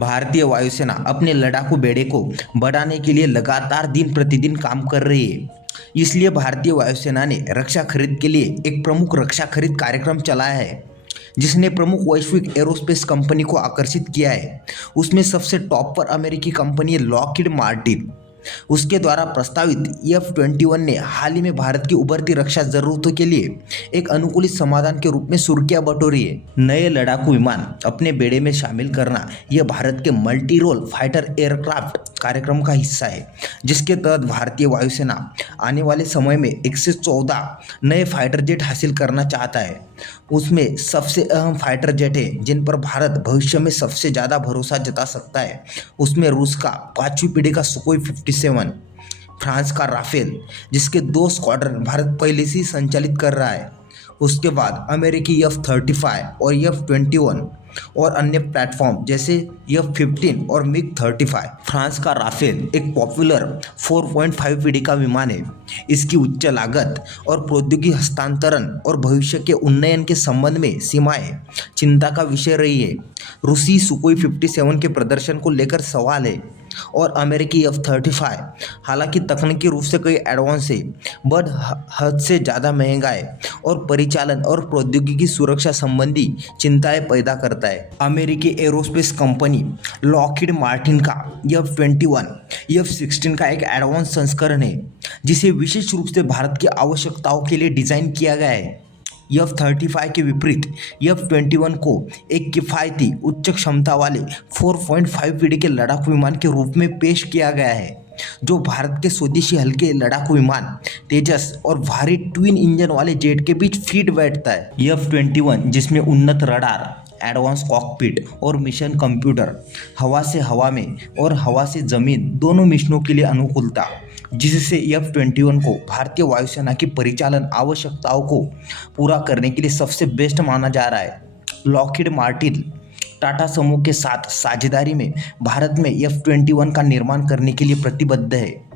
भारतीय वायुसेना अपने लड़ाकू बेड़े को बढ़ाने के लिए लगातार दिन प्रतिदिन काम कर रही है। इसलिए भारतीय वायुसेना ने रक्षा खरीद के लिए एक प्रमुख रक्षा खरीद कार्यक्रम चलाया है, जिसने प्रमुख वैश्विक एरोस्पेस कंपनी को आकर्षित किया है। उसमें सबसे टॉप पर अमेरिकी कंपनी है लॉकहीड मार्टिन। उसके द्वारा प्रस्तावित F-21 ने हाल ही में भारत की उभरती रक्षा जरूरतों के लिए एक अनुकूलित समाधान के रूप में सुर्खियां बटोरी है। नए लड़ाकू विमान अपने बेड़े में शामिल करना यह भारत के मल्टी रोल फाइटर एयरक्राफ्ट कार्यक्रम का हिस्सा है, जिसके तहत भारतीय वायुसेना आने वाले समय में 114 नए फाइटर जेट हासिल करना चाहता है। उसमें सबसे अहम फाइटर जेट है जिन पर भारत भविष्य में सबसे ज़्यादा भरोसा जता सकता है। उसमें रूस का 5वीं पीढ़ी का सुखोई 57, फ्रांस का राफेल जिसके 2 स्क्वाड्रन भारत पहले से ही संचालित कर रहा है। उसके बाद अमेरिकी F-35 और F-21 और अन्य प्लेटफॉर्म जैसे F-15 और MiG-35। फ्रांस का राफेल एक पॉपुलर 4.5 पीढ़ी का विमान है। इसकी उच्च लागत और प्रौद्योगिकी हस्तांतरण और भविष्य के उन्नयन के संबंध में सीमाएं चिंता का विषय रही है। रूसी सुखोई 57 के प्रदर्शन को लेकर सवाल है और अमेरिकी F-35 हालांकि तकनीकी रूप से कई एडवांस है, बट हद से ज़्यादा महंगा है और परिचालन और प्रौद्योगिकी सुरक्षा संबंधी चिंताएं पैदा करता है। अमेरिकी एरोस्पेस कंपनी लॉकहीड मार्टिन का F-21 F-16 का एक एडवांस संस्करण है, जिसे विशेष रूप से भारत की आवश्यकताओं के लिए डिज़ाइन किया गया है। F-35 के विपरीत F-21 को एक किफ़ायती उच्च क्षमता वाले 4.5 पीढ़ी के लड़ाकू विमान के रूप में पेश किया गया है, जो भारत के स्वदेशी हल्के लड़ाकू विमान तेजस और भारी ट्विन इंजन वाले जेट के बीच फिट बैठता है। F-21 जिसमें उन्नत रडार, एडवांस कॉकपिट और मिशन कंप्यूटर, हवा से हवा में और हवा से ज़मीन दोनों मिशनों के लिए अनुकूलता, जिससे F-21 को भारतीय वायुसेना की परिचालन आवश्यकताओं को पूरा करने के लिए सबसे बेस्ट माना जा रहा है। लॉकहीड मार्टिन टाटा समूह के साथ साझेदारी में भारत में F-21 का निर्माण करने के लिए प्रतिबद्ध है।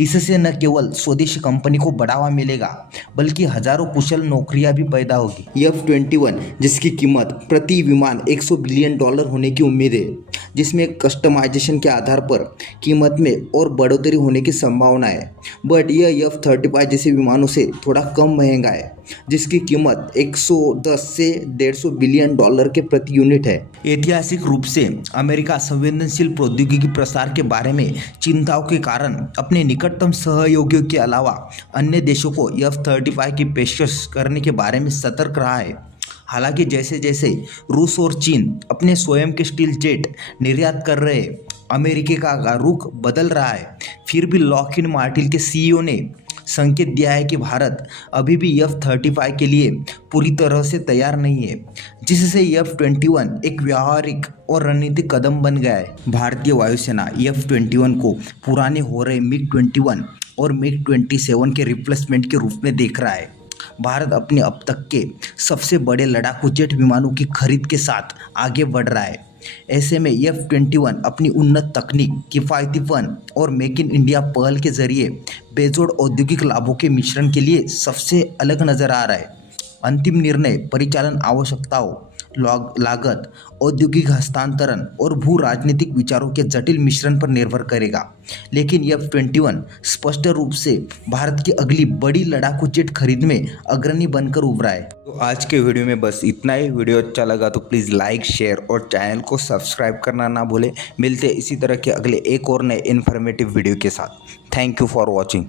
इससे न केवल स्वदेशी कंपनी को बढ़ावा मिलेगा, बल्कि हजारों कुशल नौकरियां भी पैदा होगी। F-21 जिसकी कीमत प्रति विमान $100 बिलियन होने की उम्मीद है, जिसमें कस्टमाइजेशन के आधार पर कीमत में और बढ़ोतरी होने की संभावना है, बट यह F-35 जैसे विमानों से थोड़ा कम महंगा है, जिसकी कीमत 110 से 150 बिलियन डॉलर के प्रति यूनिट है। ऐतिहासिक रूप से अमेरिका संवेदनशील प्रौद्योगिकी प्रसार के बारे में चिंताओं के कारण अपने निकटतम सहयोगियों के अलावा अन्य देशों को F-35 की पेशकश करने के बारे में सतर्क रहा है। हालांकि जैसे जैसे रूस और चीन अपने स्वयं के स्टील जेट निर्यात कर रहे हैं, अमेरिका का रुख बदल रहा है। फिर भी लॉकहीड मार्टिन के CEO ने संकेत दिया है कि भारत अभी भी F-35 के लिए पूरी तरह से तैयार नहीं है, जिससे F-21 एक व्यावहारिक और रणनीतिक कदम बन गया है। भारतीय वायुसेना F-21 को पुराने हो रहे MiG-21 और MiG-27 के रिप्लेसमेंट के रूप में देख रहा है। भारत अपने अब तक के सबसे बड़े लड़ाकू जेट विमानों की खरीद के साथ आगे बढ़ रहा है। ऐसे में F-21 अपनी उन्नत तकनीक, किफ़ायतीपन और मेक इन इंडिया पहल के जरिए बेजोड़ औद्योगिक लाभों के मिश्रण के लिए सबसे अलग नजर आ रहा है। अंतिम निर्णय परिचालन आवश्यकताओं, लागत, औद्योगिक हस्तांतरण और भू राजनीतिक विचारों के जटिल मिश्रण पर निर्भर करेगा, लेकिन F-21 स्पष्ट रूप से भारत की अगली बड़ी लड़ाकू जेट खरीद में अग्रणी बनकर उभरा है। तो आज के वीडियो में बस इतना ही। वीडियो अच्छा लगा तो प्लीज़ लाइक, शेयर और चैनल को सब्सक्राइब करना ना भूलें। मिलते इसी तरह के अगले एक और नए इन्फॉर्मेटिव वीडियो के साथ। Thank you for watching.